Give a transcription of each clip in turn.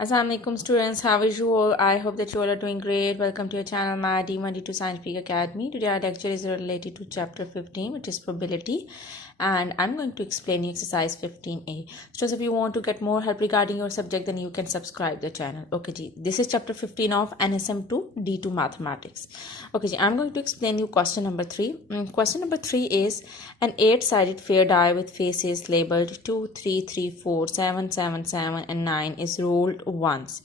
Assalamualaikum students, how are you all? I hope that you all are doing great. Welcome to your channel, my D1D2 Scientific Academy. Today our lecture is related to chapter 15, which is probability, and I'm going to explain you exercise 15a. So if you want to get more help regarding your subject, then you can subscribe the channel. Okay ji, this is chapter 15 of NSM2 D2 mathematics. Okay ji, I'm going to explain you question number 3. Question number 3 is an 8-sided fair die with faces labeled 2, 3, 3, 4, 7, 7, 7 and 9 is rolled once.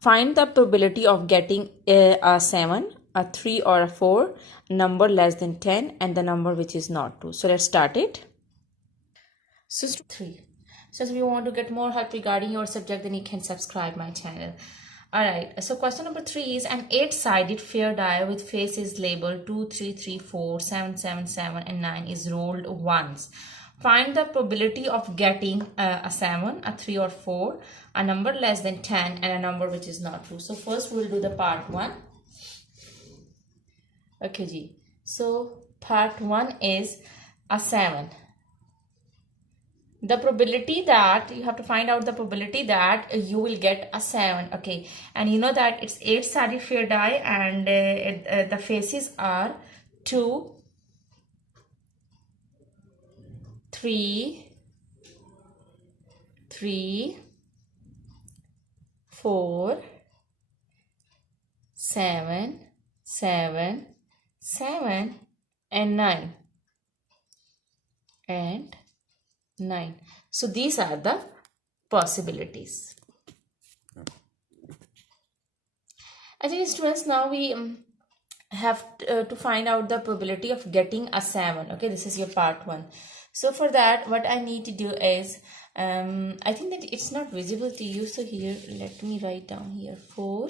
Find the probability of getting a 7, a 3 or a 4, number less than 10 and the number which is not 2. So let's start it. So 3. So if you want to get more help regarding your subject, then you can subscribe my channel. Alright, so question number 3 is an 8-sided fair die with faces labeled 2, 3, 3, 4, 7, 7, 7 and 9 is rolled once. Find the probability of getting a 7, a 3 or 4, a number less than 10 and a number which is not true. So first we'll do the part 1. Okay ji. So part 1 is a 7. The probability that you have to find out the probability that you will get a 7. Okay, and you know that it's 8-sided fair die and the faces are 2, 3, 3, 4, 7, 7, 7 and 9 and 9. So these are the possibilities. I think students, now we have to find out the probability of getting a 7. Okay, this is your part 1. So for that, what I need to do is, I think that it's not visible to you. So here, let me write down here 4,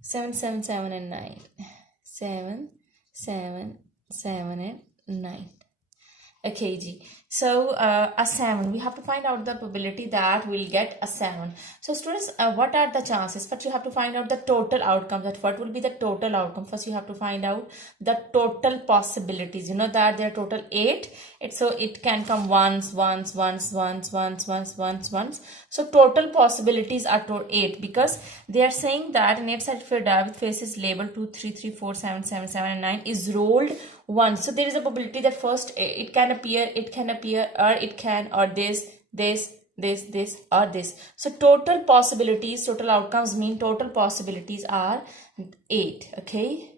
7, 7, 7 and 9. 7, 7, 7 and 9. Okay ji. So a 7, we have to find out the probability that we'll get a 7. So students, what are the chances? First you have to find out the total outcome. That what will be the total outcome? First you have to find out the total possibilities. You know that there are total 8. So it can come once. So total possibilities are 8 because they are saying that an 8-sided fair die with faces labeled 2, 3, 3, 4, 7, 7, 7 and 9 is rolled once. So there is a probability that first it can appear, or it can, or this, or this. So total possibilities, total outcomes mean total possibilities are 8. Okay.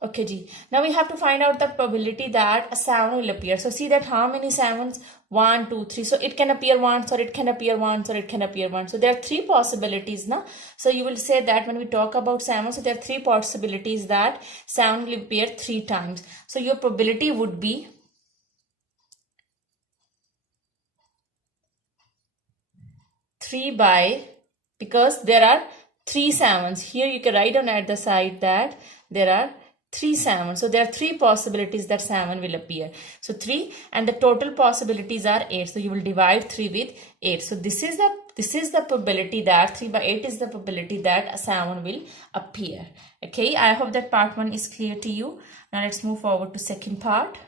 Okay ji. Now we have to find out the probability that a 7 will appear. So see that how many 7s? 1, 2, 3. So it can appear once, or it can appear once, or it can appear once. So there are 3 possibilities now. So you will say that when we talk about 7, so there are 3 possibilities that 7 will appear 3 times. So your probability would be 3 by, because there are 3 7s. Here you can write down at the side that there are 3 7. So there are 3 possibilities that 7 will appear. So 3, and the total possibilities are 8. So you will divide 3 with 8. So this is the probability that 3 by 8 is the probability that a 7 will appear. Okay, I hope that part 1 is clear to you. Now let's move forward to second part.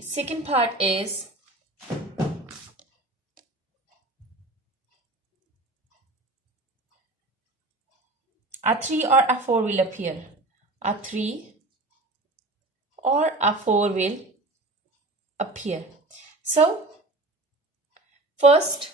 Second part is a 3 or a 4 will appear. A 3 or a 4 will appear. So first,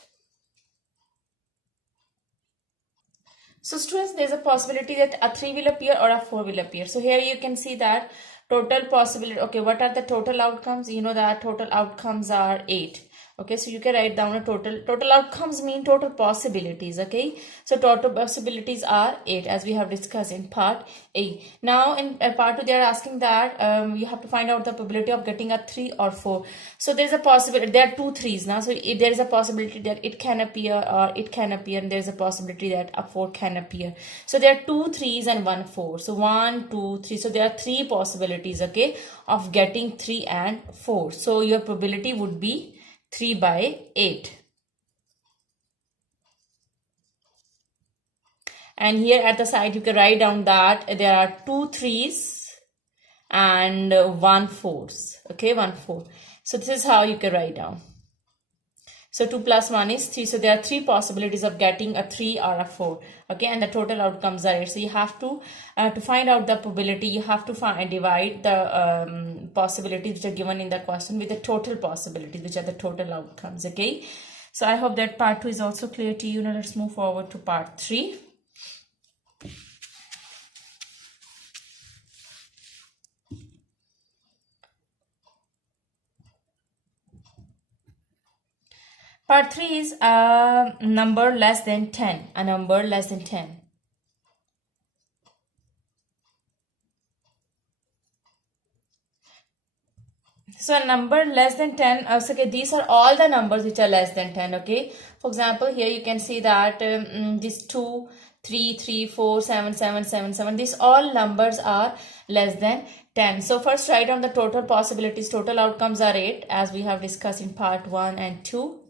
so students, there's a possibility that a 3 will appear or a 4 will appear. So here you can see that total possibility. Okay, what are the total outcomes? You know that total outcomes are 8. Okay, so you can write down a total outcomes mean total possibilities. Okay, so total possibilities are 8 as we have discussed in part A. Now in part 2 they are asking that you have to find out the probability of getting a 3 or 4. So there is a possibility, there are 2 3s now. So if there is a possibility that it can appear or it can appear, and there is a possibility that a 4 can appear. So there are 2 3s and 1 4. So 1 2 3. So there are 3 possibilities, okay, of getting 3 and 4. So your probability would be 3 by 8. And here at the side you can write down that there are 2 3s and 1 4s. Okay, 1 4. So this is how you can write down. So 2 plus 1 is 3. So there are 3 possibilities of getting a 3 or a 4. Okay, and the total outcomes are 8. So you have to find out the probability, you have to divide the possibilities which are given in the question with the total possibilities, which are the total outcomes. Okay, so I hope that part 2 is also clear to you. Now let's move forward to part 3. Part 3 is a number less than 10. A number less than 10. So a number less than 10, okay, these are all the numbers which are less than 10, okay. For example, here you can see that these 2, 3, 3, 4, 7, 7, 7, 7, these all numbers are less than 10. So first write down the total possibilities, total outcomes are 8 as we have discussed in part 1 and 2.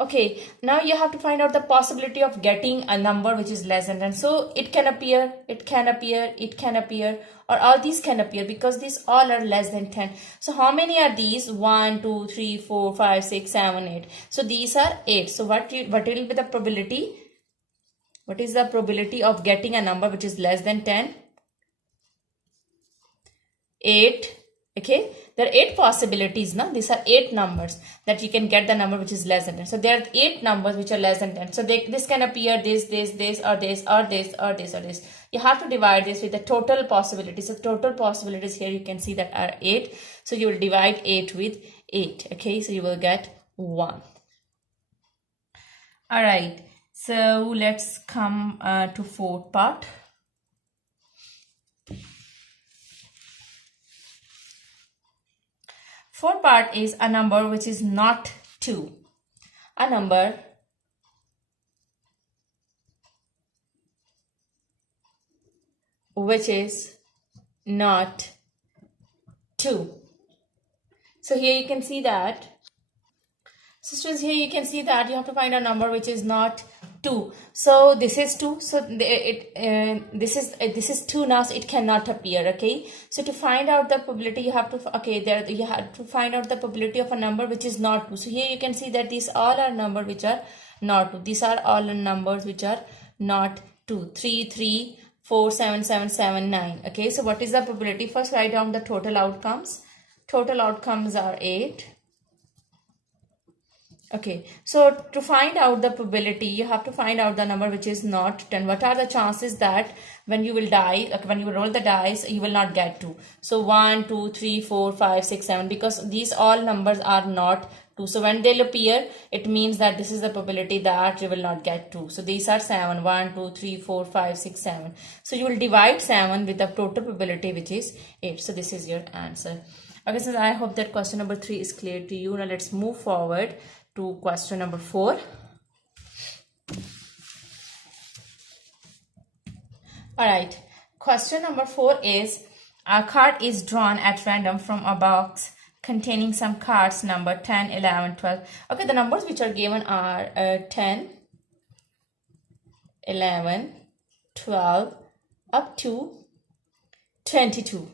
Okay, now you have to find out the possibility of getting a number which is less than 10. So it can appear, it can appear, it can appear, or all these can appear because these all are less than 10. So how many are these? 1, 2, 3, 4, 5, 6, 7, 8. So these are 8. So what will be the probability? What is the probability of getting a number which is less than 10? 8. Okay, there are 8 possibilities now. These are 8 numbers that you can get the number which is less than 10. So there are 8 numbers which are less than 10. So this can appear this, or this, or this, or this, or this. You have to divide this with the total possibilities. So total possibilities here you can see that are 8. So you will divide 8 with 8. Okay, so you will get 1. Alright, so let's come to fourth part. Fourth part is a number which is not 2. A number which is not 2. So here you can see that. So students, here you can see that you have to find a number which is not 2. So this is 2. So this is 2 now. So it cannot appear. Okay. So to find out the probability, you have to you have to find out the probability of a number which is not 2. So here you can see that these all are numbers which are not 2. These are all numbers which are not 2. 3, 3, 4, 7, 7, 7, 9. Okay. So what is the probability? First write down the total outcomes. Total outcomes are 8. Okay, so to find out the probability, you have to find out the number which is not 10. What are the chances that when you will die, like when you roll the dice, you will not get 2? So 1, 2, 3, 4, 5, 6, 7, because these all numbers are not 2. So when they'll appear, it means that this is the probability that you will not get 2. So these are 7, 1, 2, 3, 4, 5, 6, 7. So you will divide 7 with the total probability which is 8. So this is your answer. Okay, so I hope that question number 3 is clear to you. Now let's move forward to question number 4. Alright, question number 4 is a card is drawn at random from a box containing some cards number 10, 11, 12. Okay, the numbers which are given are 10, 11, 12 up to 22.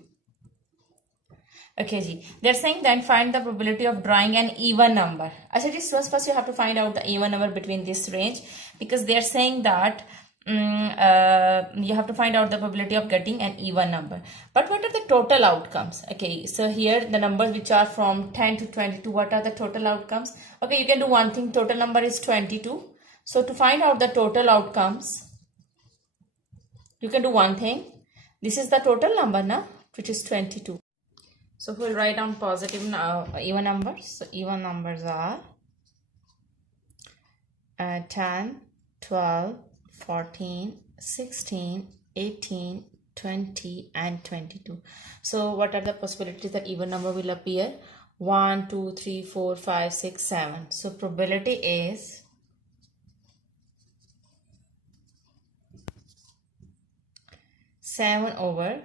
Okay, ji. They're saying then find the probability of drawing an even number. I said this first you have to find out the even number between this range, because they're saying that you have to find out the probability of getting an even number. But what are the total outcomes? Okay, so here the numbers which are from 10 to 22, what are the total outcomes? Okay, you can do one thing. Total number is 22. So to find out the total outcomes, you can do one thing. This is the total number now, which is 22. So we'll write down positive even numbers. So even numbers are 10, 12, 14, 16, 18, 20 and 22. So what are the possibilities that even number will appear? 1, 2, 3, 4, 5, 6, 7. So probability is 7 over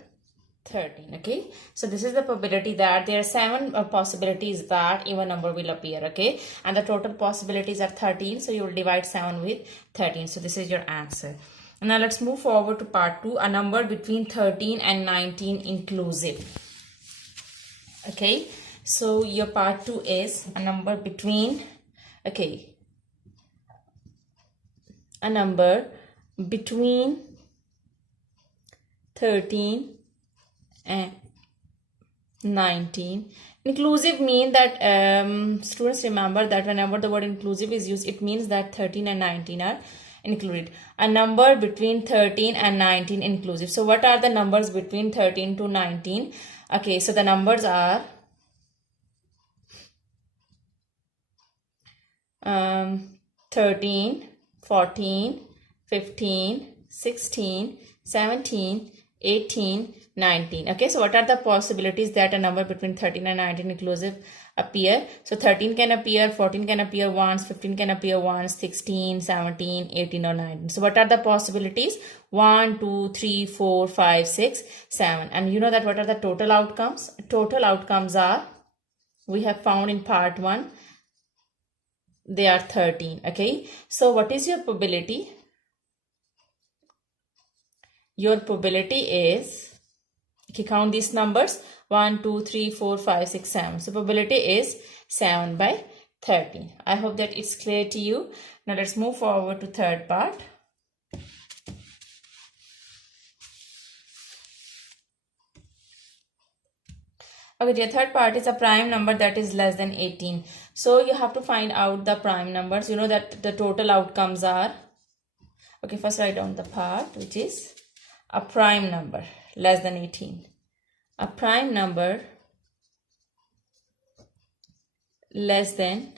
13. Okay, so this is the probability that there are 7 possibilities that even number will appear. Okay, and the total possibilities are 13, so you will divide 7 with 13. So this is your answer. And now let's move forward to part 2, a number between 13 and 19 inclusive. Okay, so your part 2 is a number between, okay, a number between 13 and 19. Inclusive mean that students remember that whenever the word inclusive is used, it means that 13 and 19 are included. A number between 13 and 19 inclusive. So what are the numbers between 13 to 19? Okay, so the numbers are 13, 14, 15, 16, 17, 18, 19. Okay, so what are the possibilities that a number between 13 and 19 inclusive appear? So 13 can appear, 14 can appear once, 15 can appear once, 16, 17, 18 or 19. So what are the possibilities? 1, 2, 3, 4, 5, 6, 7. And you know that what are the total outcomes? Total outcomes are, we have found in part 1, they are 13. Okay, so what is your probability? Your probability is, okay, count these numbers, 1, 2, 3, 4, 5, 6, 7. So probability is 7 by 13. I hope that it's clear to you. Now let's move forward to third part. Okay, the third part is a prime number that is less than 18. So you have to find out the prime numbers. You know that the total outcomes are, okay, first write down the part which is a prime number less than 18. A prime number less than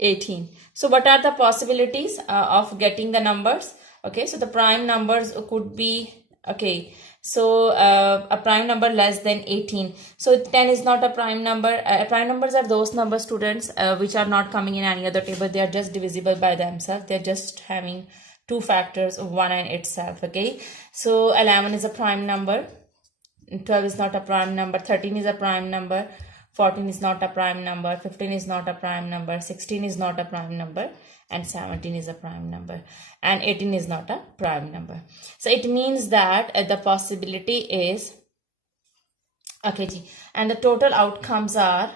18. So what are the possibilities of getting the numbers? Okay, so the prime numbers could be, okay, so a prime number less than 18. So 10 is not a prime number. Prime numbers are those number, students, which are not coming in any other table. They are just divisible by themselves. They are just having two factors of 1 and itself. Okay, so 11 is a prime number, 12 is not a prime number, 13 is a prime number, 14 is not a prime number, 15 is not a prime number, 16 is not a prime number, and 17 is a prime number, and 18 is not a prime number. So it means that the possibility is, okay, and the total outcomes are,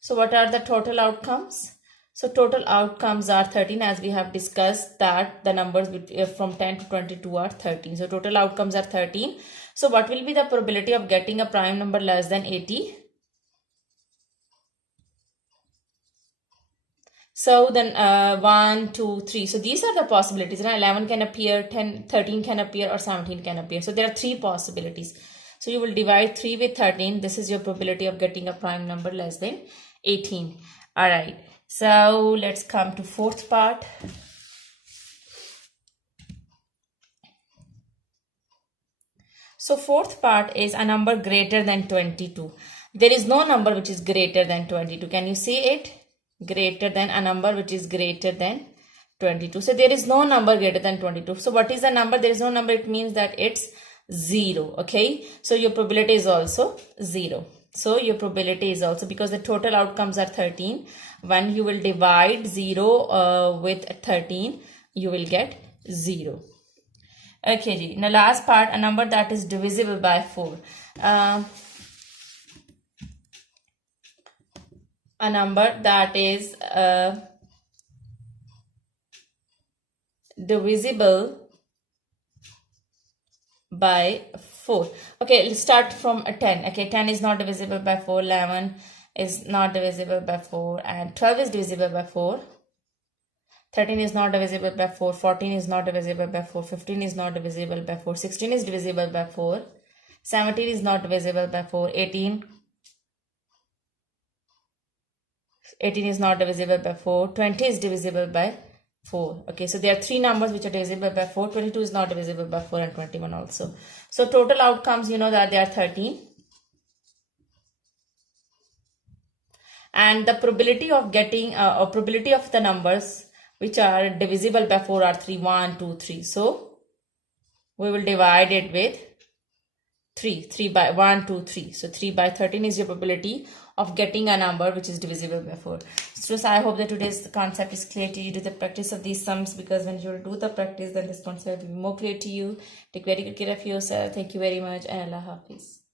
so what are the total outcomes? So total outcomes are 13, as we have discussed that the numbers from 10 to 22 are 13. So total outcomes are 13. So what will be the probability of getting a prime number less than 80? So then 1, 2, 3. So these are the possibilities. 11 can appear, 13 can appear, or 17 can appear. So there are 3 possibilities. So you will divide 3 with 13. This is your probability of getting a prime number less than 18. Alright. So let's come to fourth part. So fourth part is a number greater than 22. There is no number which is greater than 22. Can you see it? Greater than, a number which is greater than 22. So there is no number greater than 22. So what is the number? There is no number. It means that it's 0. Okay. So your probability is also 0. So your probability is also, because the total outcomes are 13. When you will divide 0 with 13, you will get 0. Okay, now last part, a number that is divisible by 4. A number that is divisible by 4. Okay, let's start from 10. Okay, 10 is not divisible by 4. 11 is not divisible by 4. And 12 is divisible by 4. 13 is not divisible by 4. 14 is not divisible by 4. 15 is not divisible by 4. 16 is divisible by 4. 17 is not divisible by 4. 18 is not divisible by 4. 20 is divisible by 4. Okay, so there are 3 numbers which are divisible by 4. 22 is not divisible by 4, and 21 also. So total outcomes, you know that they are 13. And the probability of getting, or probability of the numbers which are divisible by 4 are 3. 1, 2, 3. So we will divide it with 3 by 1 2 3. So 3 by 13 is your probability of getting a number which is divisible by 4. Students, I hope that today's concept is clear to you. Do the practice of these sums, because when you do the practice, then this concept will be more clear to you. Take very good care of yourself. Thank you very much, and Allah Hafiz.